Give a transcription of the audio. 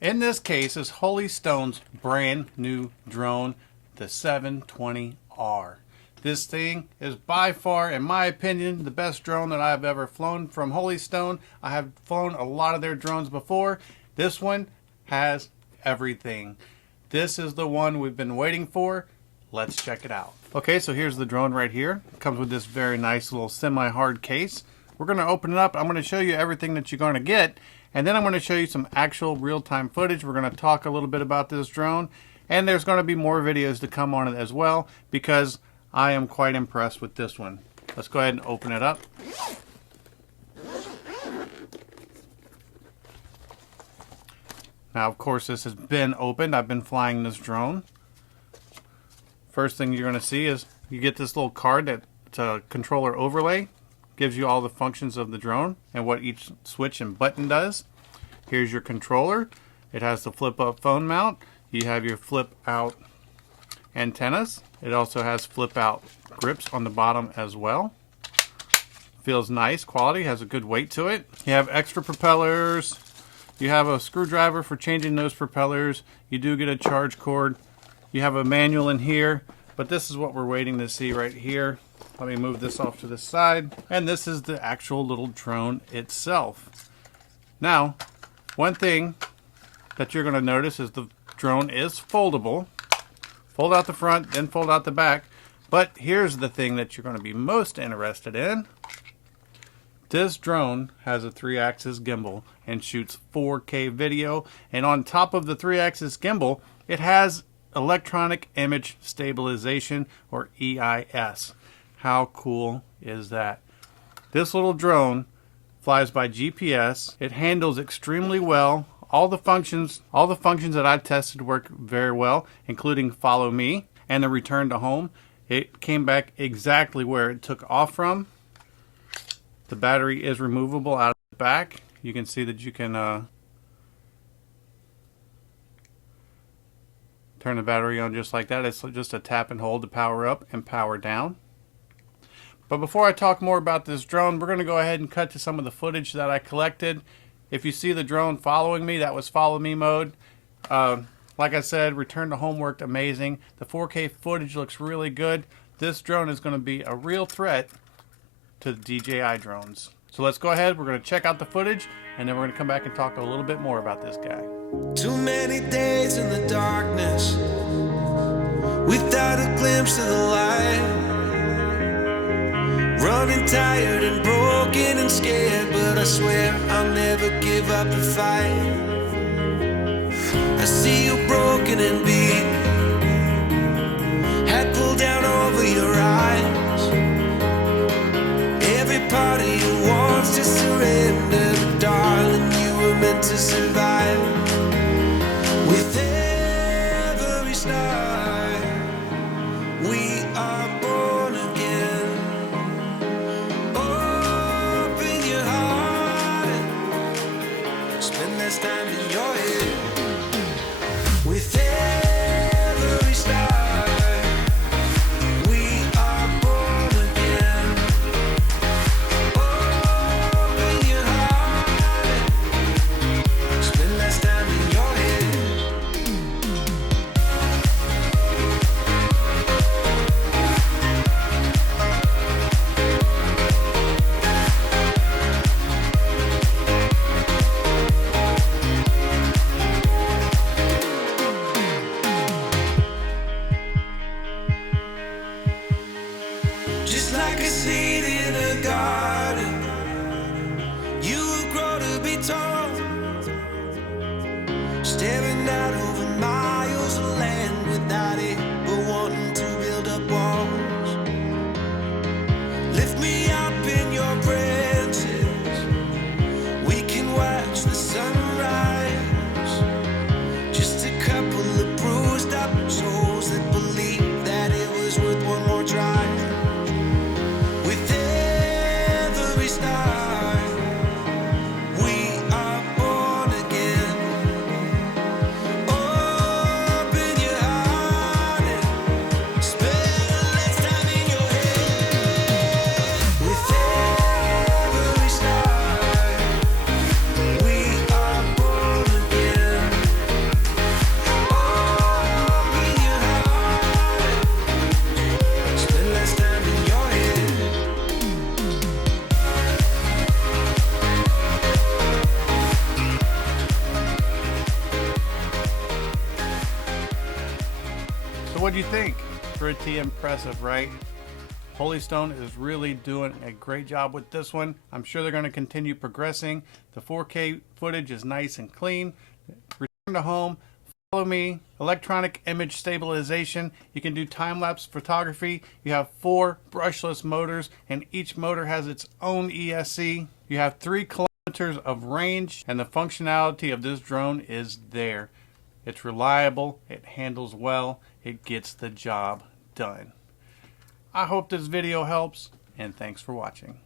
In this case is Holy Stone's brand new drone, the 720R. This thing is by far, in my opinion, the best drone that I've ever flown from Holy Stone. I have flown a lot of their drones before. This one has everything. This is the one we've been waiting for. Let's check it out. Okay, so here's the drone right here. It comes with this very nice little semi-hard case. We're going to open it up. I'm going to show you everything that you're going to get, and then I'm going to show you some actual real-time footage. We're going to talk a little bit about this drone, and there's going to be more videos to come on it as well, because I am quite impressed with this one. Let's go ahead and open it up. Now, of course, this has been opened. I've been flying this drone. First thing you're going to see is you get this little card that's a controller overlay. Gives you all the functions of the drone and what each switch and button does. Here's your controller. It has the flip-up phone mount. You have your flip-out antennas. It also has flip-out grips on the bottom as well. Feels nice, quality, has a good weight to it. You have extra propellers. You have a screwdriver for changing those propellers. You do get a charge cord. You have a manual in here, but this is what we're waiting to see right here. Let me move this off to the side. And this is the actual little drone itself. Now, one thing that you're going to notice is the drone is foldable. Fold out the front, then fold out the back. But here's the thing that you're going to be most interested in. This drone has a 3-axis gimbal and shoots 4K video. And on top of the 3-axis gimbal, it has electronic image stabilization, or EIS. How cool is that? This little drone flies by GPS. It handles extremely well. All the functions that I've tested work very well, including follow me and the return to home. It came back exactly where it took off from. The battery is removable out of the back. You can see that you can turn the battery on just like that. It's just a tap and hold to power up and power down. But before I talk more about this drone, we're going to go ahead and cut to some of the footage that I collected. If you see the drone following me, that was follow me mode. Like I said, return to home worked amazing. The 4K footage looks really good. This drone is going to be a real threat to the DJI drones. So let's go ahead, we're going to check out the footage, and then we're going to come back and talk a little bit more about this guy. Too many days in the darkness without a glimpse of the light. Running tired and broken and scared, but I swear I'll never give up the fight. I see you broken and beat, head pulled down over your eyes. Every part of you wants to surrender, but darling, you were meant to survive. With every star, we are born again. Open your heart, spend less time in your head. With every star, we are born again. Open your heart, spend less time in your head. Just like a seed in a garden, you will grow to be tall, staring out over miles of land without it, but wanting to build up walls. Lift me up in your branches, we can watch the sunrise. Just a couple of bruised up souls that believe that it was worth one more try. With every star, we are born again. Oh, what'd you think? Pretty impressive, right? Holy Stone is really doing a great job with this one. I'm sure they're going to continue progressing. The 4K footage is nice and clean. Return to home. Follow me. Electronic image stabilization. You can do time-lapse photography. You have 4 brushless motors, and each motor has its own ESC. You have 3 kilometers of range, and the functionality of this drone is there. It's reliable. It handles well. It gets the job done. I hope this video helps, and thanks for watching.